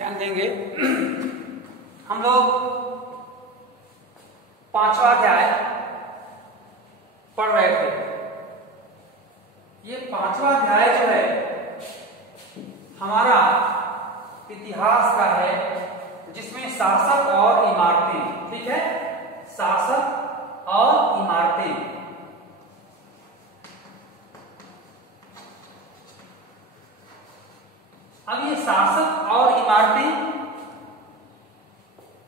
ध्यान देंगे। हम लोग 5वां अध्याय पढ़ रहे थे। ये 5वां अध्याय जो है हमारा इतिहास का है, जिसमें शासक और इमारतें, ठीक है, शासक और इमारतें। अब ये शासक और इमारतें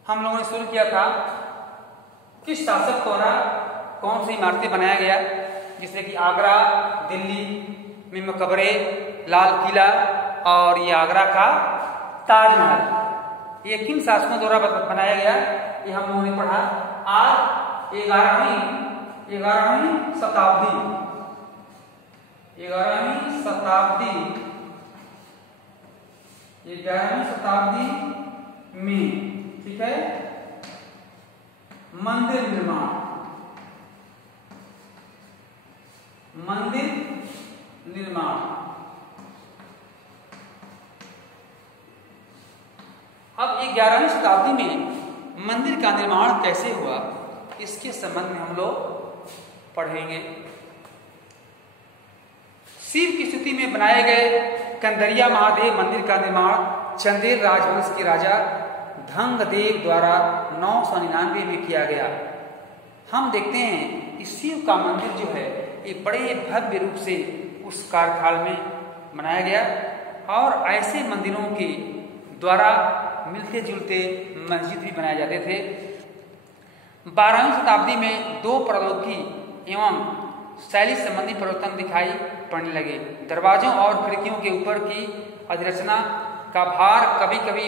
हम लोगों ने शुरू किया था। किस शासक द्वारा कौन सी इमारतें बनाया गया, जैसे कि आगरा, दिल्ली में मकबरे, लाल किला और ये आगरा का ताजमहल, ये किन शासकों द्वारा बनाया गया, ये हम लोगों ने पढ़ा। आज 11वीं शताब्दी में, ठीक है, मंदिर निर्माण। अब 11वीं शताब्दी में मंदिर का निर्माण कैसे हुआ, इसके संबंध में हम लोग पढ़ेंगे। शिव की स्तुति में बनाए गए कंदरिया महादेव मंदिर का निर्माण चंदेल राजवंश के राजा धंगदेव द्वारा 999 में किया गया। हम देखते हैं कि शिव का मंदिर जो है ये बड़े भव्य रूप से उस कार्यकाल में बनाया गया, और ऐसे मंदिरों के द्वारा मिलते जुलते मस्जिद भी बनाए जाते थे। 12वीं शताब्दी में दो प्रौद्योगिकी एवं शैली संबंधी परिवर्तन दिखाई पड़ने लगे। दरवाजों और खिड़कियों के ऊपर की अधिरचना का भार कभी कभी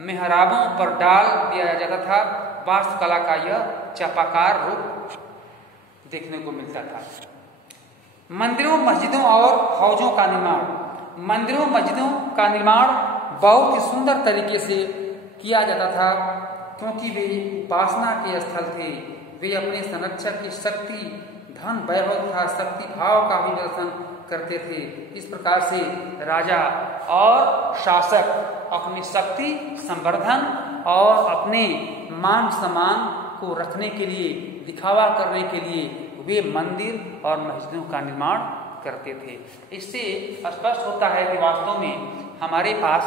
मेहराबों पर डाल दिया जाता था। वास्तुकला का यह चापाकार रूप देखने को मिलता था। मंदिरों, मस्जिदों और हौजों का निर्माण। मंदिरों, मस्जिदों का निर्माण बहुत ही सुंदर तरीके से किया जाता था, क्योंकि वे उपासना के स्थल थे। वे अपने संरक्षक की शक्ति, धन, वैभव तथा शक्ति भाव का भी दर्शन करते थे। इस प्रकार से राजा और शासक अपनी शक्ति संवर्धन और अपने मान सम्मान को रखने के लिए, दिखावा करने के लिए वे मंदिर और मस्जिदों का निर्माण करते थे। इससे स्पष्ट होता है कि वास्तव में हमारे पास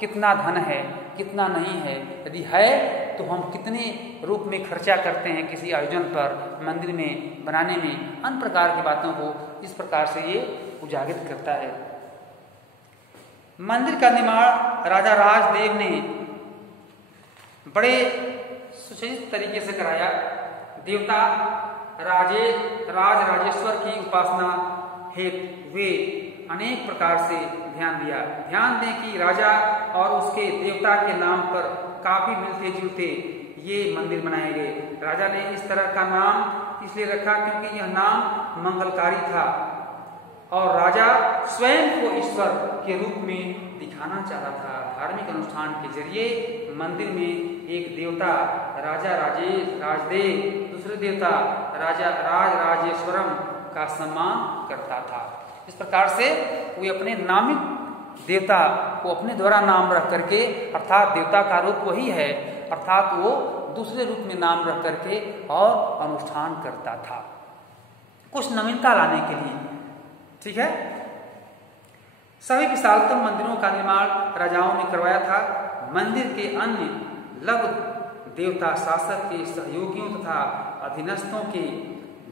कितना धन है, कितना नहीं है, यदि है तो हम कितने रूप में खर्चा करते हैं किसी आयोजन पर, मंदिर में बनाने में, अन्य प्रकार की बातों को इस प्रकार से ये उजागर करता है। मंदिर का निर्माण राजा राजदेव ने बड़े सुसज्जित तरीके से कराया। देवता राजेश्वर की उपासना हेतु वे अनेक प्रकार से ध्यान दिया। ध्यान दें कि राजा और उसके देवता के नाम पर काफी मिलते जुलते ये मंदिर बनाए गए। राजा ने इस तरह का नाम इसलिए रखा क्योंकि यह नाम मंगलकारी था, और राजा स्वयं को ईश्वर के रूप में दिखाना चाहता था। धार्मिक अनुष्ठान के जरिए मंदिर में एक देवता राजा राजदेव, दूसरे देवता राजा राजेश्वरम का सम्मान करता था। इस प्रकार से वे अपने नामिक देवता को अपने द्वारा नाम रख करके, अर्थात देवता का रूप वही है, अर्थात वो दूसरे रूप में नाम रख करके और अनुष्ठान करता था, कुछ नवीनता लाने के लिए, ठीक है। सभी विशालतम मंदिरों का निर्माण राजाओं ने करवाया था। मंदिर के अन्य लघु देवता शासक के सहयोगियों तथा अधीनस्थों के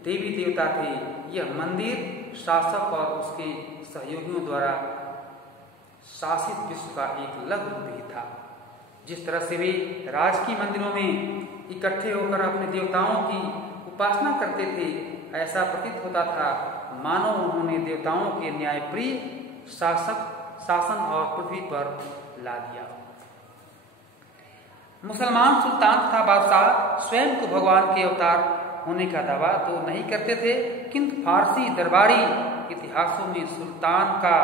देवी देवता थे। यह मंदिर शासक और उसके सहयोगियों द्वारा शासित विश्व का एक लघु रूप ही था। जिस तरह से वे राजकीय मंदिरों में इकट्ठे होकर अपने देवताओं की उपासना करते थे, ऐसा प्रतीत होता था मानो उन्होंने देवताओं के न्यायप्रिय शासन और पृथ्वी पर ला दिया। मुसलमान सुल्तान तथा बादशाह स्वयं को भगवान के अवतार होने का दावा तो नहीं करते थे, किंतु फारसी दरबारी इतिहासों में सुल्तान का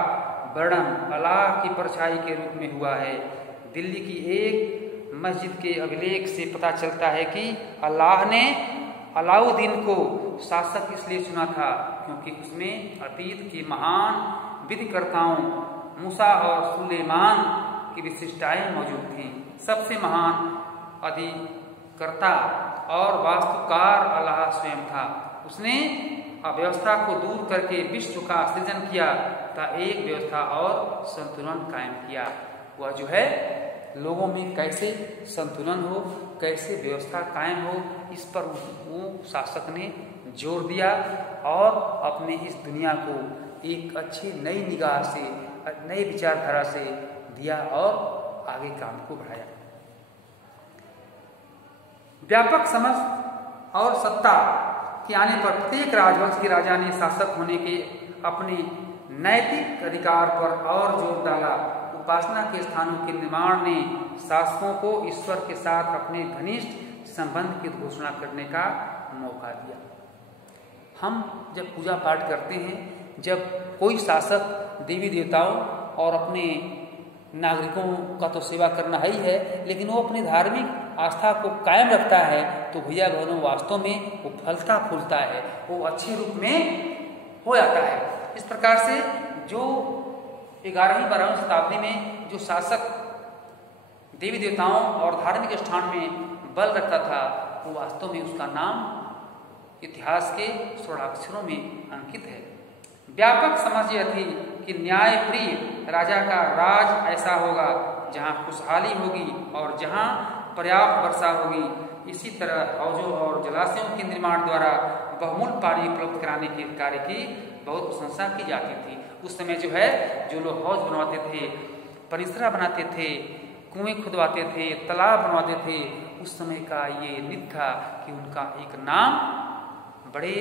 वर्णन अल्लाह की परछाई के रूप में हुआ है। दिल्ली की एक मस्जिद के अभिलेख से पता चलता है कि अल्लाह ने अलाउद्दीन को शासक इसलिए चुना था क्योंकि उसमें अतीत के महान विधिकर्ताओं मूसा और सुलेमान की विशिष्टताएं मौजूद थीं। सबसे महान अधिकर्ता और वास्तुकार अल्लाह स्वयं था। उसने अव्यवस्था को दूर करके विश्व का सृजन किया तथा एक व्यवस्था और संतुलन कायम किया। वह जो है लोगों में कैसे संतुलन हो, कैसे व्यवस्था कायम हो, इस पर वो शासक ने जोर दिया और अपने इस दुनिया को एक अच्छी नई निगाह से, नई विचारधारा से दिया और आगे काम को बढ़ाया। व्यापक समझ और सत्ता के आने पर प्रत्येक राजवंश के राजा ने शासक होने के अपने नैतिक अधिकार पर और जोर डाला। उपासना के स्थानों के निर्माण ने शासकों को ईश्वर के साथ अपने घनिष्ठ संबंध की घोषणा करने का मौका दिया। हम जब पूजा पाठ करते हैं, जब कोई शासक देवी देवताओं और अपने नागरिकों का तो सेवा करना ही है, लेकिन वो अपनी धार्मिक आस्था को कायम रखता है, तो भैया बहनों वास्तव में वो फलता फूलता है, वो अच्छे रूप में हो जाता है। इस प्रकार से जो 11वीं 12वीं शताब्दी में जो शासक देवी देवताओं और धार्मिक स्थान में बल रखता था, वो वास्तव में उसका नाम इतिहास के स्वर्णाक्षरों में अंकित है। व्यापक समझ यह थी कि न्यायप्रिय राजा का राज ऐसा होगा जहाँ खुशहाली होगी और जहाँ पर्याप्त वर्षा होगी। इसी तरह हौजों और जलाशयों के निर्माण द्वारा बहुमूल्य पानी उपलब्ध कराने के कार्य की बहुत प्रशंसा की जाती थी। उस समय जो है जो लोग हौज बनवाते थे, परिसरा बनाते थे, कुएं खुदवाते थे, तालाब बनवाते थे, उस समय का ये नित था कि उनका एक नाम बड़े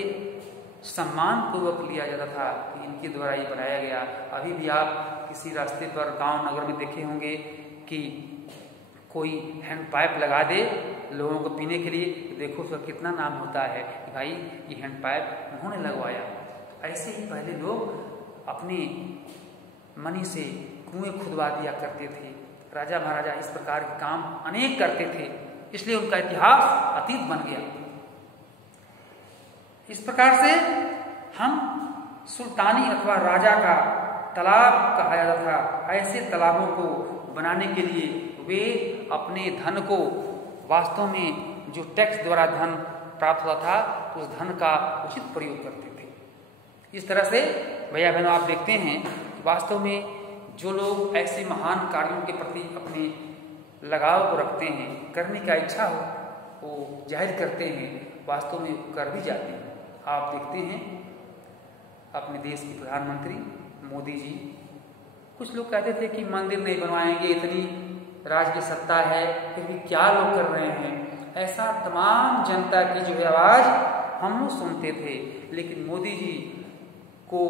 सम्मान पूर्वक लिया जाता था कि इनके द्वारा ये बनाया गया। अभी भी आप किसी रास्ते पर गांव नगर में देखे होंगे कि कोई हैंड पाइप लगा दे लोगों को पीने के लिए, देखो उसका कितना नाम होता है कि भाई ये हैंड पाइप उन्होंने लगवाया। ऐसे ही पहले लोग अपने मनी से कुएं खुदवा दिया करते थे। राजा महाराजा इस प्रकार के काम अनेक करते थे, इसलिए उनका इतिहास अतीत बन गया। इस प्रकार से हम सुल्तानी अथवा राजा का तालाब कहा जाता था। ऐसे तालाबों को बनाने के लिए वे अपने धन को वास्तव में जो टैक्स द्वारा धन प्राप्त हुआ था, उस धन का उचित प्रयोग करते थे। इस तरह से भैया बहनों आप देखते हैं वास्तव में जो लोग ऐसे महान कार्यों के प्रति अपने लगाव को रखते हैं, करने का इच्छा हो, वो जाहिर करते हैं, वास्तव में कर भी जाते हैं। आप देखते हैं अपने देश के प्रधानमंत्री मोदी जी, कुछ लोग कहते थे कि मंदिर नहीं बनवाएंगे, इतनी राज की सत्ता है, फिर भी क्या लोग कर रहे हैं। ऐसा तमाम जनता की जो है आवाज हम लोग सुनते थे, लेकिन मोदी जी को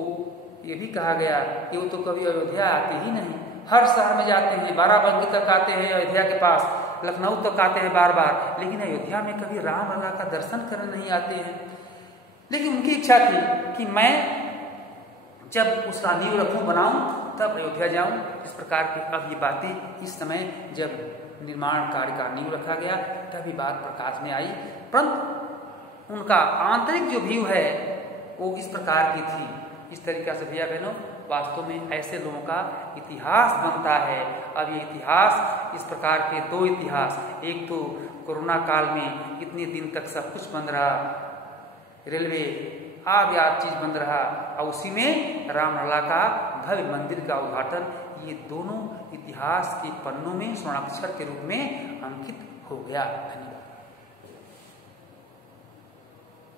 ये भी कहा गया कि वो तो कभी अयोध्या आते ही नहीं, हर शहर में जाते हैं, बाराबंकी तक आते हैं अयोध्या के पास, लखनऊ तक आते हैं बार बार, लेकिन अयोध्या में कभी राम लला का दर्शन करने नहीं आते हैं। लेकिन उनकी इच्छा थी कि मैं जब उसका नींव रखूं, बनाऊं, तब अयोध्या जाऊं। इस प्रकार की अब ये बातें इस समय जब निर्माण कार्य का नींव रखा गया तभी बात प्रकाश में आई, परंतु उनका आंतरिक जो व्यू है वो इस प्रकार की थी। इस तरीका से भैया बहनों वास्तव में ऐसे लोगों का इतिहास बनता है। अब ये इतिहास इस प्रकार के दो इतिहास, एक तो कोरोना काल में इतने दिन तक सब कुछ बंद रहा, रेलवे आयात चीज बंद रहा, और उसी में रामलला का भव्य मंदिर का उद्घाटन, ये दोनों इतिहास के पन्नों में स्वर्णाक्षर के रूप में अंकित हो गया। धन्यवाद।